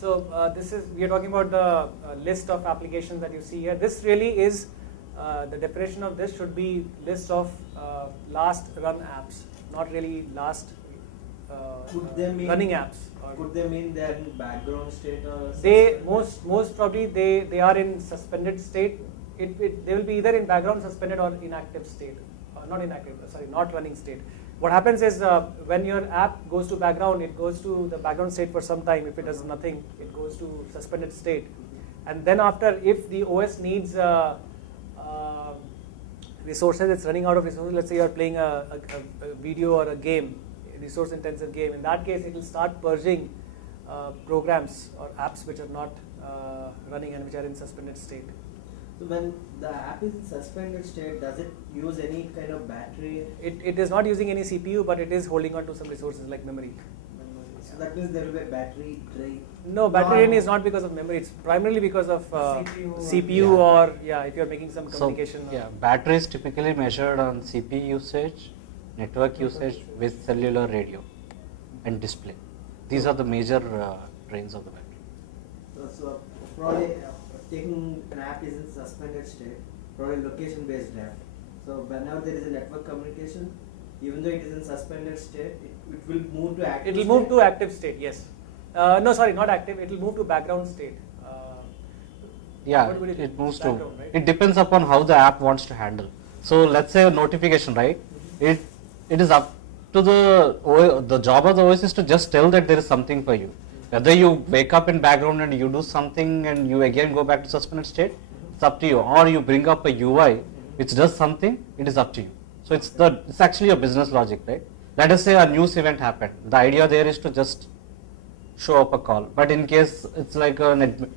This is, we are talking about the list of applications that you see here. This really is, the definition of this should be list of last run apps, not really last running apps. Could they mean they are in background state or? They most probably they are in suspended state. They will be either in background suspended or inactive state. Not running state. What happens is when your app goes to background, it goes to the background state for some time. If it does nothing, it goes to suspended state. And then after, if the OS needs resources, it's running out of resources. Let's say you are playing a video or a game, a resource intensive game. In that case, it will start purging programs or apps which are not running and which are in suspended state. So when the app is in suspended state, does it use any kind of battery? It is not using any CPU, but it is holding on to some resources like memory. So that means there will be a battery drain? No, battery drain is not because of memory. It's primarily because of CPU or if you are making some communication. So, battery is typically measured on CPU usage, network usage with cellular radio and display. These are the major drains of the battery. So probably taking an app is in suspended state, probably location based app. So whenever there is a network communication, even though it is in suspended state, it will move to active state? It will move to active state, yes. No, sorry, not active, it will move to background state. It moves to, right? it depends upon how the app wants to handle. So let's say a notification, right? It is up to the job of the OS is to just tell that there is something for you. Whether you wake up in background and you do something and you again go back to suspended state, it's up to you. Or you bring up a UI which does something, it is up to you. So it's actually a business logic, right? Let us say a news event happened. The idea there is to just show up a call. But in case it's like an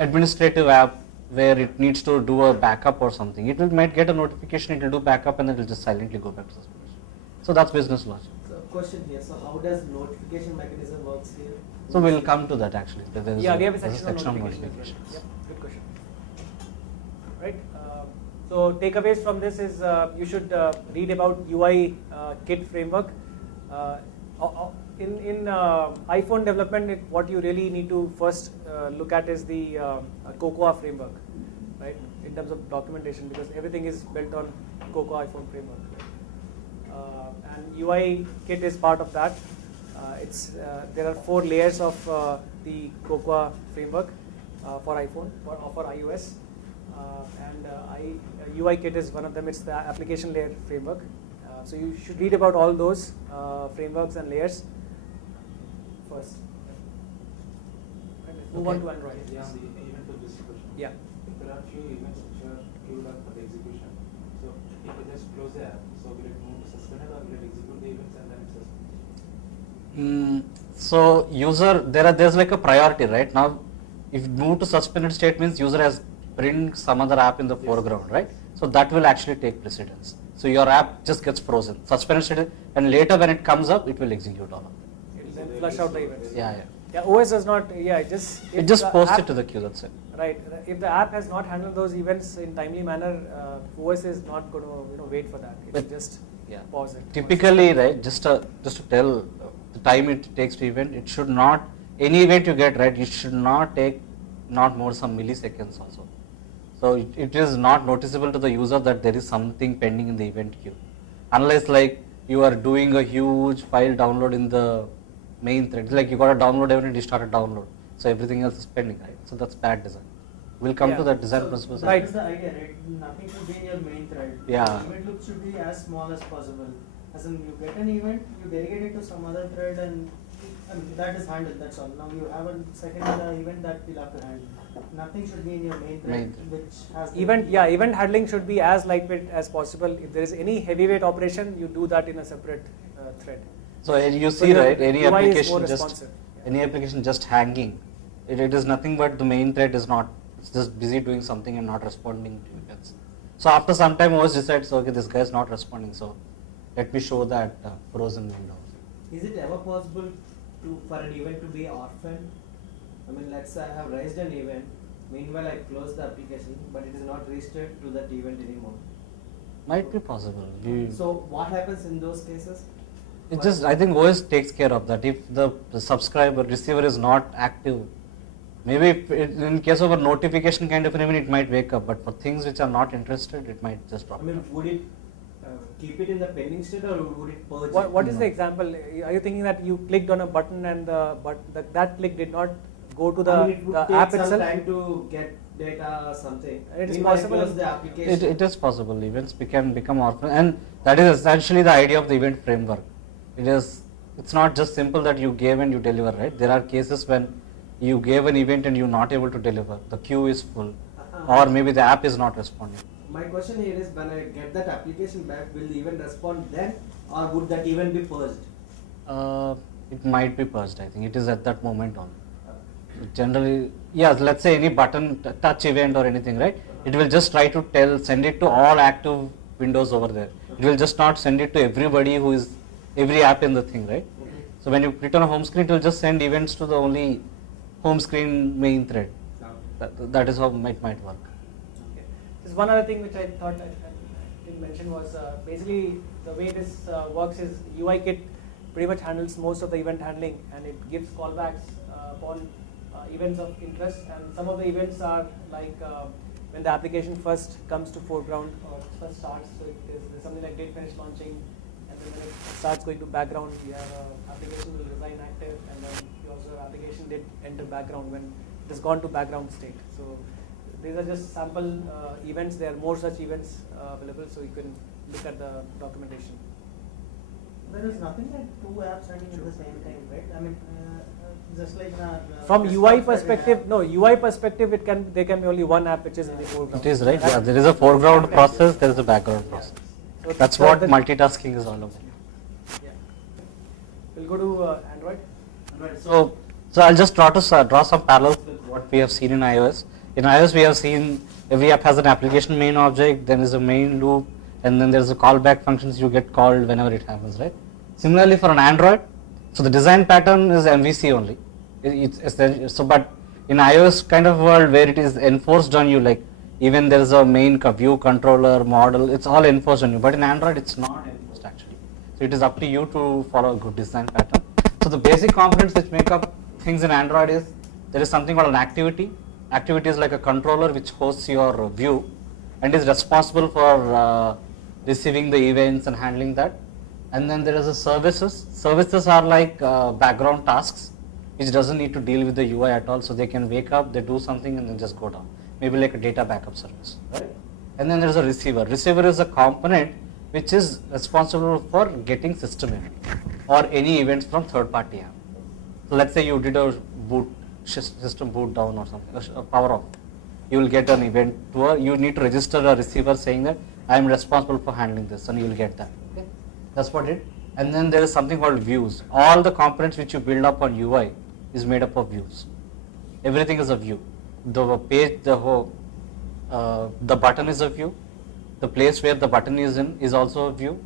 administrative app where it needs to do a backup or something, it might get a notification, it will do backup and then it will just silently go back to suspended state. So that's business logic. Question here, so how does notification mechanism works here? So we'll come to that actually. We have a section on notifications. Yep, good question. Right. So takeaways from this is you should read about UI Kit framework. In iPhone development, what you really need to first look at is the Cocoa framework, right? In terms of documentation, because everything is built on Cocoa iPhone framework. And UI Kit is part of that. There are 4 layers of the Cocoa framework for iPhone, for iOS, and UI Kit is one of them. It's the application layer framework. So you should read about all those frameworks and layers first. Move on to Android. Yeah, the event of distribution. Yeah. If there are few events which are queued up for the execution, so if you just close the app, so will it move to suspended or will it execute the events and then it's suspended? So user, there's like a priority, right? Now, if move to suspended state means user has bring some other app in the foreground, right? So that will actually take precedence. So your app just gets frozen, suspended state, and later when it comes up, it will execute all of them. It will then flush out the events. Yeah, OS does not. It just posts it to the queue. That's it. Right. If the app has not handled those events in timely manner, OS is not going to wait for that. It will just pause it. Typically, right? Just to tell the time it takes to event, it should not, any event you get, right? It should not take not more some milliseconds also. So it is not noticeable to the user that there is something pending in the event queue, unless like you are doing a huge file download in the main thread. Like you got a download event and you start a download, so everything else is pending, right? So that's bad design. We'll come to that design principles. Right. That's the idea, right? Nothing should be in your main thread. Yeah. The event loop should be as small as possible. As in, you get an event, you delegate it to some other thread, and that is handled. That's all. Now you have a second event that you'll have to handle. Nothing should be in your main thread, which has event handling should be as lightweight as possible. If there is any heavyweight operation, you do that in a separate thread. So you see, right? Any UI application just hanging. It is nothing but the main thread is not. It's just busy doing something and not responding to events. So after some time, OS decides, okay, this guy is not responding. So let me show that frozen window. Is it ever possible for an event to be orphaned? I mean, let's say I have raised an event, meanwhile I close the application, but it is not registered to that event anymore. Might be possible. So what happens in those cases? It just, I think OS takes care of that. If the subscriber, receiver is not active, maybe in case of a notification kind of an event, it might wake up, but for things which are not interested, it might just drop. I mean, would it keep it in the pending state or would it purge it? What is No. the example? Are you thinking that you clicked on a button and that click did not go to the, I mean, it would the take app some itself? time to get data or something. It is Meanwhile, possible. close the application. It is possible. Events can become orphan, and that is essentially the idea of the event framework. It's not just simple that you gave and you deliver, right? There are cases when you gave an event and you're not able to deliver. The queue is full, or maybe the app is not responding. My question here is, when I get that application back, will the event respond then, or would that event be purged? It might be purged. I think it is at that moment on. Generally, yes. Let's say any button touch event or anything, right? It will just try to send it to all active windows over there. It will just not send it to everybody who is every app in the thing, right? So when you click on a home screen, it will just send events to the only home screen main thread. That is how it might work. Okay. There's one other thing which I thought I didn't mention was basically the way this works is UIKit pretty much handles most of the event handling, and it gives callbacks upon events of interest, and some of the events are like when the application first comes to foreground or first starts, so there's something like date finish launching, and then when it starts going to background, you have application will resign active, and then you also have application did enter background when it has gone to background state. So these are just sample events. There are more such events available, so you can look at the documentation. There is nothing like two apps running at the same time, right? I mean, just like From response UI that we perspective, have. no, UI perspective, there can be only one app which is in the foreground. It is right. Yeah, there is a foreground process. There is a background process. So That's so what the- multitasking is all about. Yeah. We'll go to Android. So I'll just draw some parallels with what we have seen in iOS. In iOS, we have seen every app has an application main object, then is a main loop, and then there's a callback functions you get called whenever it happens, right? Similarly for an Android, so the design pattern is MVC only. But in iOS kind of world where it is enforced on you, like even there is a main view controller model, it's all enforced on you. But in Android, it's not enforced actually. So it is up to you to follow a good design pattern. So the basic components which make up things in Android is there is something called an activity. Activity is like a controller which hosts your view and is responsible for receiving the events and handling that. And then there is a services. Services are like background tasks which doesn't need to deal with the UI at all. So they can wake up, they do something and then just go down. Maybe like a data backup service. Right? And then there is a receiver. Receiver is a component which is responsible for getting system event or any events from third party app. So let's say you did a system boot down or something, a power off. You will get an event you need to register a receiver saying that I am responsible for handling this, and you will get that. Okay? That's what it. And then there is something called views. All the components which you build up on UI is made up of views. Everything is a view. The page, the button is a view. The place where the button is in is also a view.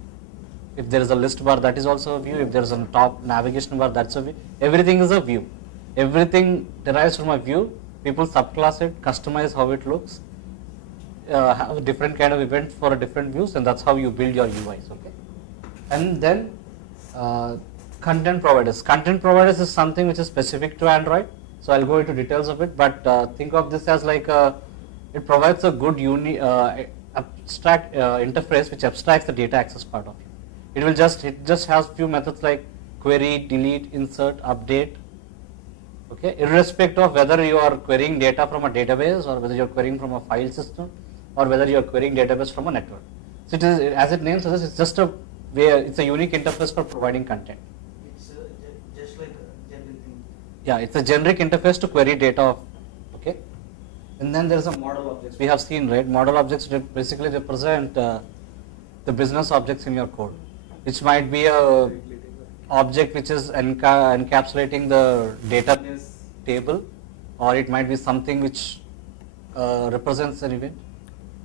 If there is a list bar, that is also a view. If there is a top navigation bar, that's a view. Everything is a view. Everything derives from a view. People subclass it, customize how it looks, have a different kind of event for a different views, and that's how you build your UIs. Okay. And then content providers. Content providers is something which is specific to Android. So I'll go into details of it, but think of this as like it provides a good abstract interface which abstracts the data access part of it. It just has few methods like query, delete, insert, update. Okay, irrespective of whether you are querying data from a database or whether you are querying from a file system or whether you are querying database from a network. So it is, as it names suggests, it's just it's a unique interface for providing content. It's just like a general thing. Yeah, it's a generic interface to query data. Okay, and then there is a model objects. We have seen, right? Model objects basically represent the business objects in your code, which might be a object which is encapsulating the database table, or it might be something which represents an event.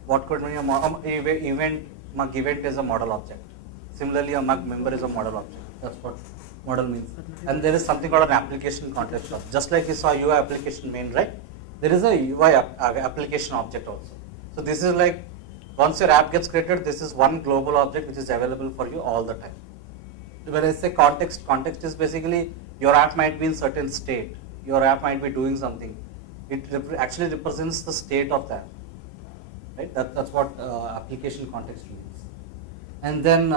What could be a event? Mug event is a model object. Similarly, a mug member is a model object. That's what model means. And there is something called an application context object. Just like you saw UI application main, right? There is a UI application object also. So this is like once your app gets created, this is one global object which is available for you all the time. when I say context, context is basically your app might be in certain state, your app might be doing something. It actually represents the state of the app, right? That's what application context means. And then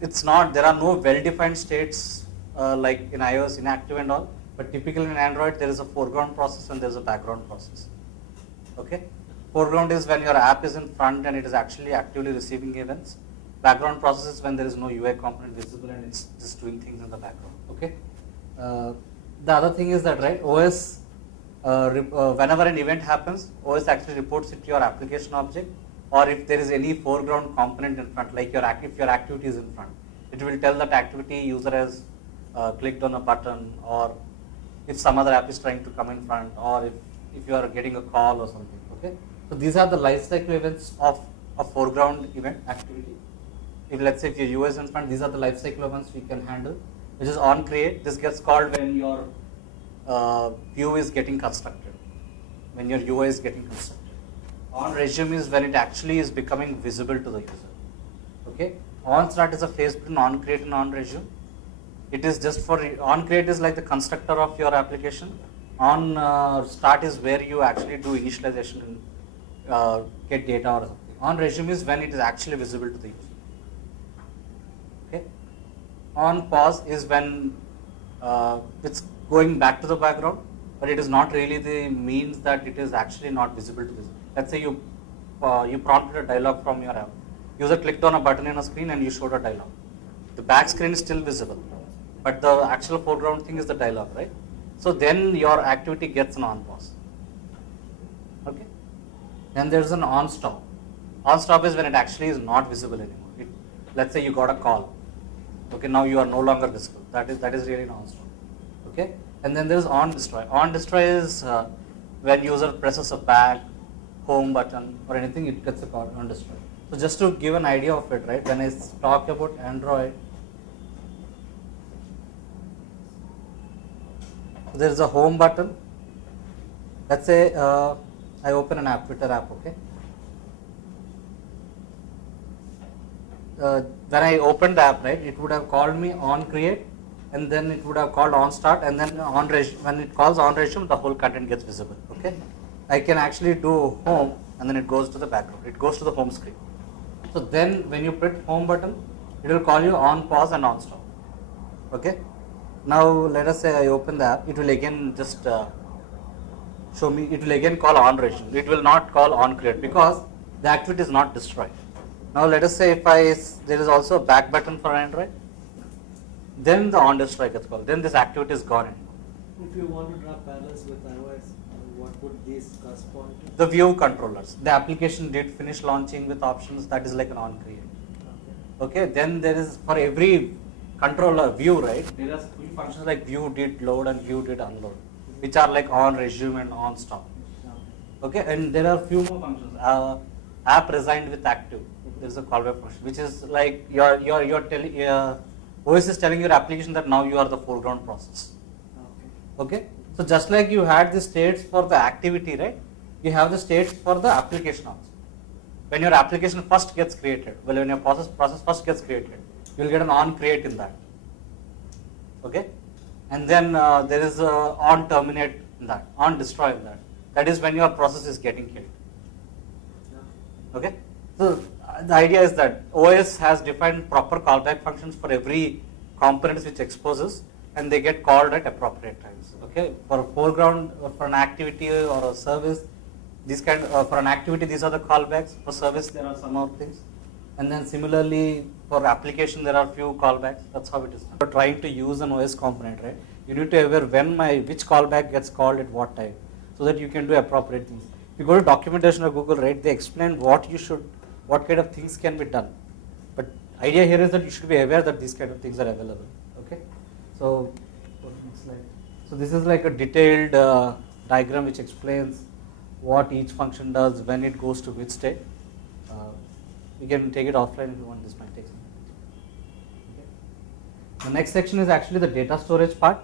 it's not, there are no well-defined states like in iOS, inactive and all, but typically in Android there is a foreground process and there is a background process. Okay? Foreground is when your app is in front and it is actually actively receiving events. Background process is when there is no UI component visible and it's just doing things in the background. Okay. The other thing is that, right, OS, whenever an event happens, OS actually reports it to your application object, or if there is any foreground component in front, like if your activity is in front, it will tell that activity user has clicked on a button, or if some other app is trying to come in front, or if you are getting a call or something. Okay. So these are the lifecycle events of a foreground event activity. If let's say if your UI is in front, these are the lifecycle events we can handle, which is on create. This gets called when your view is getting constructed, when your UI is getting constructed. On resume is when it actually is becoming visible to the user. Okay. On start is a phase between on create and on resume. It is just for on create is like the constructor of your application. On start is where you actually do initialization and get data or something. On resume is when it is actually visible to the user. Okay. On pause is when it's going back to the background, but it is not really the means that it is actually not visible to the user. Let's say you prompted a dialog from your app. User clicked on a button in a screen and you showed a dialog. The back screen is still visible, but the actual foreground thing is the dialog, right? So then your activity gets an on pause. Okay. Then there's an on stop. On stop is when it actually is not visible anymore. Let's say you got a call. Okay, now you are no longer visible. That is really an on stop. Okay. And then there is on destroy. On destroy is when user presses a back, home button or anything, it gets a call on destroy. So just to give an idea of it, right? When I talk about Android, there is a home button. Let's say I open an app, Twitter app, okay. When I opened the app, right, it would have called me on create, and then it would have called on start, and then on resume. When it calls on resume, the whole content gets visible. Okay, I can actually do home, and then it goes to the background. It goes to the home screen. So then, when you press home button, it will call you on pause and on stop. Okay. Now let us say I open the app. It will again just show me. It will again call on resume. It will not call on create because the activity is not destroyed. Now let us say if there is also a back button for Android, then the on destroy gets called. Then this activity is gone anymore. If you want to draw parallels with iOS, what would these correspond to? The view controllers. The application did finish launching with options, that is like an on create. Okay, then there is for every controller view, right? There are few functions like view did load and view did unload, which are like on resume and on stop. Okay, and there are few more functions. App resigned with active. There is a callback function, which is like OS is telling your application that now you are the foreground process. Okay, so just like you had the states for the activity, right? You have the states for the application also. When your application first gets created, well, when your process first gets created, you will get an on create in that. Okay, and then there is a on terminate in that, on destroy in that. That is when your process is getting killed. Okay, so the idea is that OS has defined proper callback functions for every component which exposes, and they get called at appropriate times. Okay, for a foreground or for an activity or a service, these for an activity these are the callbacks. For service there are some more things, and then similarly for application there are few callbacks. That's how it is. If you're trying to use an OS component, right? You need to be aware when which callback gets called at what time, so that you can do appropriate things. If you go to documentation of Google, right, they explain what kind of things can be done. But idea here is that you should be aware that these kind of things are available. Okay, so next slide. So this is like a detailed diagram which explains what each function does, when it goes to which state. You can take it offline if you want. This might take some time. Okay. The next section is actually the data storage part.